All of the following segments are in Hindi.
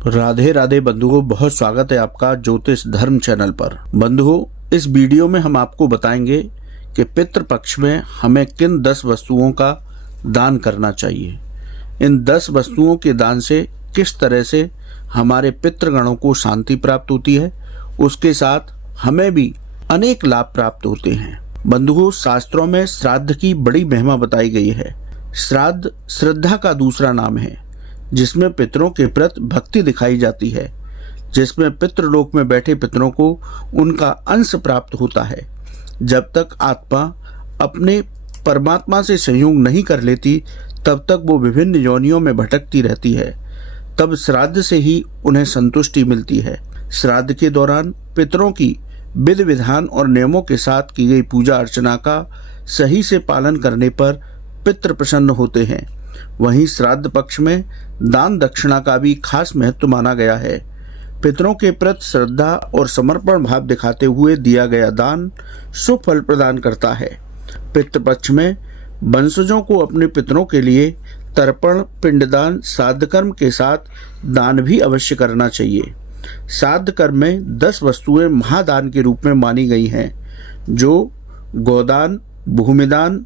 राधे राधे बंधुओं, बहुत स्वागत है आपका ज्योतिष धर्म चैनल पर। बंधुओं, इस वीडियो में हम आपको बताएंगे कि पितृपक्ष में हमें किन 10 वस्तुओं का दान करना चाहिए। इन 10 वस्तुओं के दान से किस तरह से हमारे पितृगणों को शांति प्राप्त होती है, उसके साथ हमें भी अनेक लाभ प्राप्त होते हैं। बंधुओं, शास्त्रों में श्राद्ध की बड़ी महिमा बताई गई है। श्राद्ध श्रद्धा का दूसरा नाम है, जिसमें पितरों के प्रति भक्ति दिखाई जाती है, जिसमें पितृलोक में बैठे पितरों को उनका अंश प्राप्त होता है। जब तक आत्मा अपने परमात्मा से संयोग नहीं कर लेती, तब तक वो विभिन्न योनियों में भटकती रहती है। तब श्राद्ध से ही उन्हें संतुष्टि मिलती है। श्राद्ध के दौरान पितरों की विधि विधान और नियमों के साथ की गई पूजा अर्चना का सही से पालन करने पर पितृ प्रसन्न होते हैं। वहीं श्राद्ध पक्ष में दान दक्षिणा का भी खास महत्व माना गया है। पितरों के प्रति श्रद्धा और समर्पण भाव दिखाते हुए दिया गया दान शुभ फल प्रदान करता है। पितृपक्ष में वंशजों को अपने पितरों के लिए तर्पण, पिंडदान, श्राद्ध कर्म के साथ दान भी अवश्य करना चाहिए। श्राद्ध कर्म में 10 वस्तुएं महादान के रूप में मानी गई हैं, जो गोदान, भूमिदान,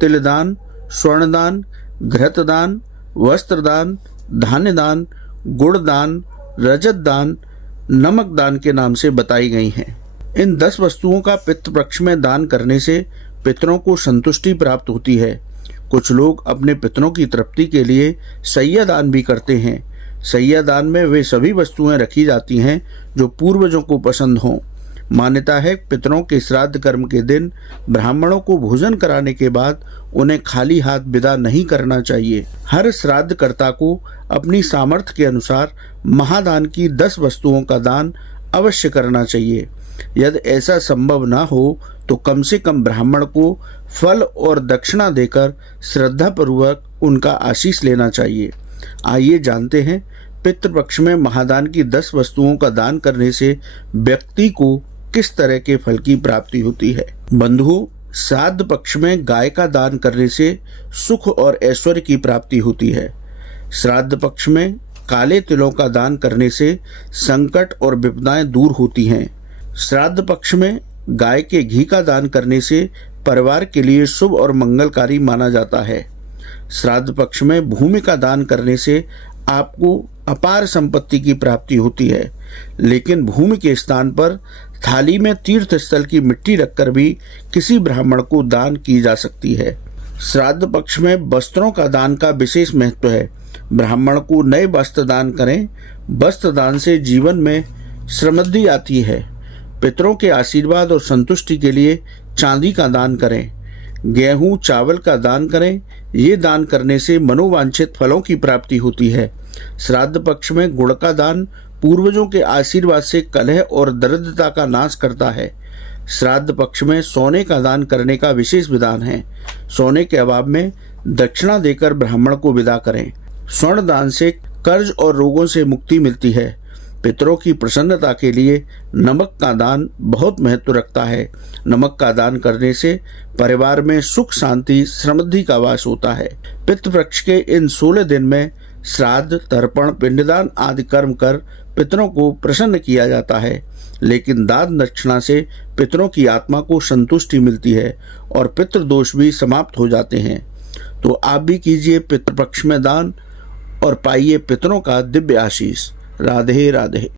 तिलदान, स्वर्णदान, घृतदान, वस्त्रदान, धान्यदान, गुड़दान, रजत दान, नमक दान के नाम से बताई गई हैं। इन 10 वस्तुओं का पितृपक्ष में दान करने से पितरों को संतुष्टि प्राप्त होती है। कुछ लोग अपने पितरों की तृप्ति के लिए सैया दान भी करते हैं। सैया दान में वे सभी वस्तुएं रखी जाती हैं जो पूर्वजों को पसंद हों। मान्यता है पितरों के श्राद्ध कर्म के दिन ब्राह्मणों को भोजन कराने के बाद उन्हें खाली हाथ विदा नहीं करना चाहिए। हर श्राद्ध कर्ता को अपनी सामर्थ्य के अनुसार महादान की 10 वस्तुओं का दान अवश्य करना चाहिए। यदि ऐसा संभव ना हो तो कम से कम ब्राह्मण को फल और दक्षिणा देकर श्रद्धापूर्वक उनका आशीष लेना चाहिए। आइए जानते हैं पितृपक्ष में महादान की 10 वस्तुओं का दान करने से व्यक्ति को किस तरह के फल की प्राप्ति होती है। बंधुओं, श्राद्ध पक्ष में गाय का दान करने से सुख और ऐश्वर्य की प्राप्ति होती है। श्राद्ध पक्ष में काले तिलों का दान करने से संकट और विपदाएं दूर होती हैं। श्राद्ध पक्ष में गाय के घी का दान करने से परिवार के लिए शुभ और मंगलकारी माना जाता है। श्राद्ध पक्ष में भूमि का दान करने से आपको अपार संपत्ति की प्राप्ति होती है, लेकिन भूमि के स्थान पर थाली में तीर्थ स्थल की मिट्टी रखकर भी किसी ब्राह्मण को दान की जा सकती है। श्राद्ध पक्ष में वस्त्रों का दान का विशेष महत्व है। ब्राह्मण को नए वस्त्र दान करें। वस्त्र दान से जीवन में समृद्धि आती है। पितरों के आशीर्वाद और संतुष्टि के लिए चांदी का दान करें। गेहूं, चावल का दान करें। ये दान करने से मनोवांछित फलों की प्राप्ति होती है। श्राद्ध पक्ष में गुड़ का दान पूर्वजों के आशीर्वाद से कलह और दरिद्रता का नाश करता है। श्राद्ध पक्ष में सोने का दान करने का विशेष विधान है। सोने के अभाव में दक्षिणा देकर ब्राह्मण को विदा करें। स्वर्ण दान से कर्ज और रोगों से मुक्ति मिलती है। पितरों की प्रसन्नता के लिए नमक का दान बहुत महत्व रखता है। नमक का दान करने से परिवार में सुख, शांति, समृद्धि का वास होता है। पितृपक्ष के इन 16 दिन में श्राद्ध, तर्पण, पिंडदान आदि कर्म कर पितरों को प्रसन्न किया जाता है, लेकिन दान दक्षिणा से पितरों की आत्मा को संतुष्टि मिलती है और पितृदोष भी समाप्त हो जाते हैं। तो आप भी कीजिए पितृपक्ष में दान और पाइए पितरों का दिव्य आशीष। राधे राधे।